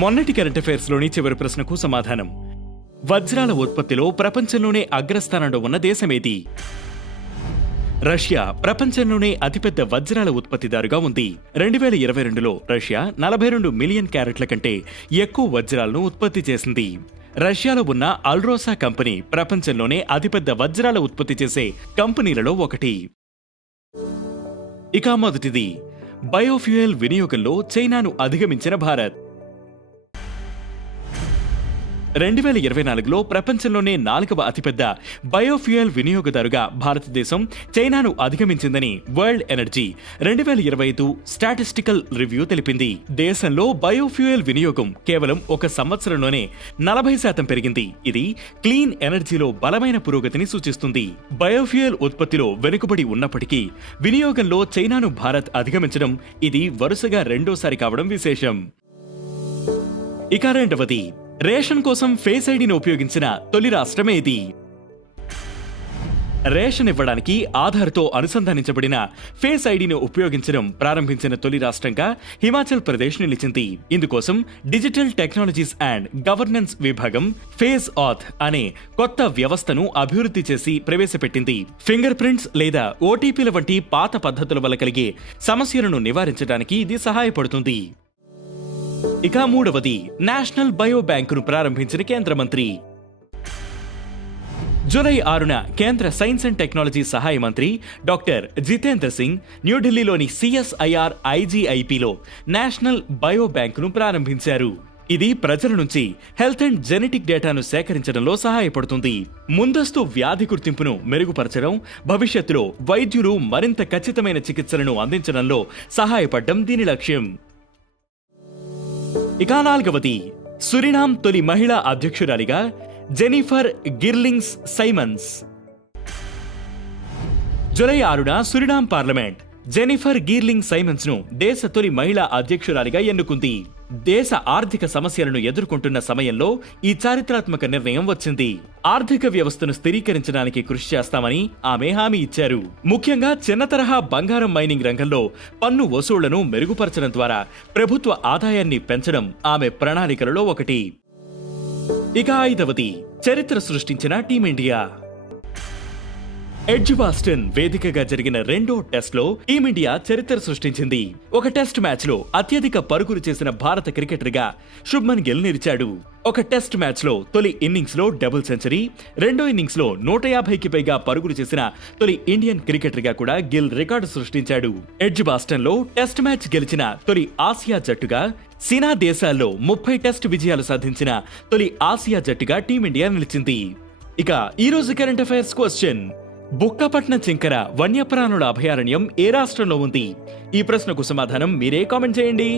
మొన్నటి current affairs లోని చివరి ప్రశ్నకు సమాధానం. వజ్రాల ఉత్పత్తిలో ప్రపంచంలోనే అగ్రస్థానంలో ఉన్న దేశమేది? రష్యా ప్రపంచంలోనే అతిపెద్ద వజ్రాల ఉత్పత్తిదారుగా ఉంది. 2022లో రష్యా 42 మిలియన్ క్యారెట్ల కంటే ఎక్కువ వజ్రాలను ఉత్పత్తి చేసింది. రష్యాలో ఉన్న అల్రోసా కంపెనీ ప్రపంచంలోనే అతిపెద్ద వజ్రాల ఉత్పత్తి చేసే కంపెనీలలో ఒకటి. ఇక మొదటిది, బయోఫ్యూయల్ వినియోగంలో చైనాను అధిగమించిన భారత్. 2024లో ప్రపంచంలోనే 4వ అతిపెద్ద బయోఫ్యూయల్ వినియోగదారుగా భారతదేశం చైనాను అధిగమించిందని వరల్డ్ ఎనర్జీ 2025 స్టాటిస్టికల్ రివ్యూ తెలిపింది. దేశంలో బయోఫ్యూయల్ వినియోగం కేవలం ఒక సంవత్సరంలోనే 40% పెరిగింది. ఇది క్లీన్ ఎనర్జీలో బలమైన పురోగతిని సూచిస్తుంది. బయోఫ్యూయల్ ఉత్పత్తిలో వెనుకబడి ఉన్నప్పటికీ వినియోగంలో చైనాను భారత్ అధిగమించడం ఇది వరుసగా రెండోసారి కావడం విశేషం. ఇక రెండవది, రేషన్ కోసం ఫేస్ ఐడిని ఉపయోగించిన తొలి రాష్ట్రం ఏది? రేషన్ ఇవ్వడానికి ఆధార్తో అనుసంధానించబడిన ఫేస్ ఐడిని ఉపయోగించడం ప్రారంభించిన తొలి రాష్ట్రంగా హిమాచల్ ప్రదేశ్ నిలిచింది. ఇందుకోసం డిజిటల్ టెక్నాలజీస్ అండ్ గవర్నెన్స్ విభాగం ఫేస్ ఆథ్ అనే కొత్త వ్యవస్థను అభివృద్ధి చేసి ప్రవేశపెట్టింది. ఫింగర్ ప్రింట్స్ లేదా ఓటీపీల వంటి పాత పద్ధతుల వల్ల కలిగే సమస్యలను నివారించడానికి ఇది సహాయపడుతుంది. ఇక మూడవది, నేషనల్ బయో బ్యాంకును ప్రారంభించిన కేంద్ర మంత్రి. జూలై 6న కేంద్ర సైన్స్ అండ్ టెక్నాలజీ సహాయ మంత్రి డాక్టర్ జితేంద్ర సింగ్ న్యూఢిల్లీలోని సిఎస్ఐఆర్ ఐజీఐపిలో నేషనల్ బయో బ్యాంకును ప్రారంభించారు. ఇది ప్రజల నుంచి హెల్త్ అండ్ జెనెటిక్ డేటాను సేకరించడంలో సహాయపడుతుంది. ముందస్తు వ్యాధి గుర్తింపును మెరుగుపరచడం, భవిష్యత్తులో వైద్యులు మరింత ఖచ్చితమైన చికిత్సలను అందించడంలో సహాయపడడం దీని లక్ష్యం. ఇక నాలుగవది, సురినామ్ తొలి మహిళా అధ్యక్షురాలిగా జెనిఫర్ గిర్లింగ్స్ సైమన్స్. జూలై 6న Suriname parliament Jennifer Geerlings Simons ను దేశ తొలి మహిళా అధ్యక్షురాలిగా ఎన్నుకుంది. దేశ ఆర్థిక సమస్యలను ఎదుర్కొంటున్న సమయంలో ఈ చారిత్రాత్మక నిర్ణయం వచ్చింది. ఆర్థిక వ్యవస్థను స్థిరీకరించడానికి కృషి చేస్తామని ఆమె హామీ ఇచ్చారు. ముఖ్యంగా చిన్న తరహా బంగారం మైనింగ్ రంగంలో పన్ను వసూళ్లను మెరుగుపరచడం ద్వారా ప్రభుత్వ ఆదాయాన్ని పెంచడం ఆమె ప్రణాళికలలో ఒకటి. ఇక ఐదవది, చరిత్ర సృష్టించిన టీమిండియా. ఎడ్జ్బాస్టన్ వేదికగా జరిగిన రెండో టెస్ట్ లో టీమిండియా చరిత్ర సృష్టించింది. ఒక టెస్ట్ మ్యాచ్ లో అత్యధిక పరుగులు చేసిన భారత క్రికెటర్ గా శుభ్మన్ గిల్ నిలిచాడు. ఒక టెస్ట్ మ్యాచ్ లో తొలి ఇన్నింగ్స్ లో డబుల్ సెంచరీ, రెండో ఇన్నింగ్స్ లో 150కి పైగా పరుగులు చేసిన తొలి ఇండియన్ క్రికెటర్ గా కూడా గిల్ రికార్డు సృష్టించాడు. ఎడ్జ్బాస్టన్ లో టెస్ట్ మ్యాచ్ గెలిచిన తొలి ఆసియా జట్టుగా, సినా దేశాల్లో 30 టెస్ట్ విజయాలు సాధించిన తొలి ఆసియా జట్టుగా టీమిండియా నిలిచింది. ఇక ఈ రోజు కరెంట్ అఫైర్స్ క్వశ్చన్, బుక్కపట్నం చింకర వన్యప్రాణుల అభయారణ్యం ఏ రాష్ట్రంలో ఉంది? ఈ ప్రశ్నకు సమాధానం మీరే కామెంట్ చేయండి.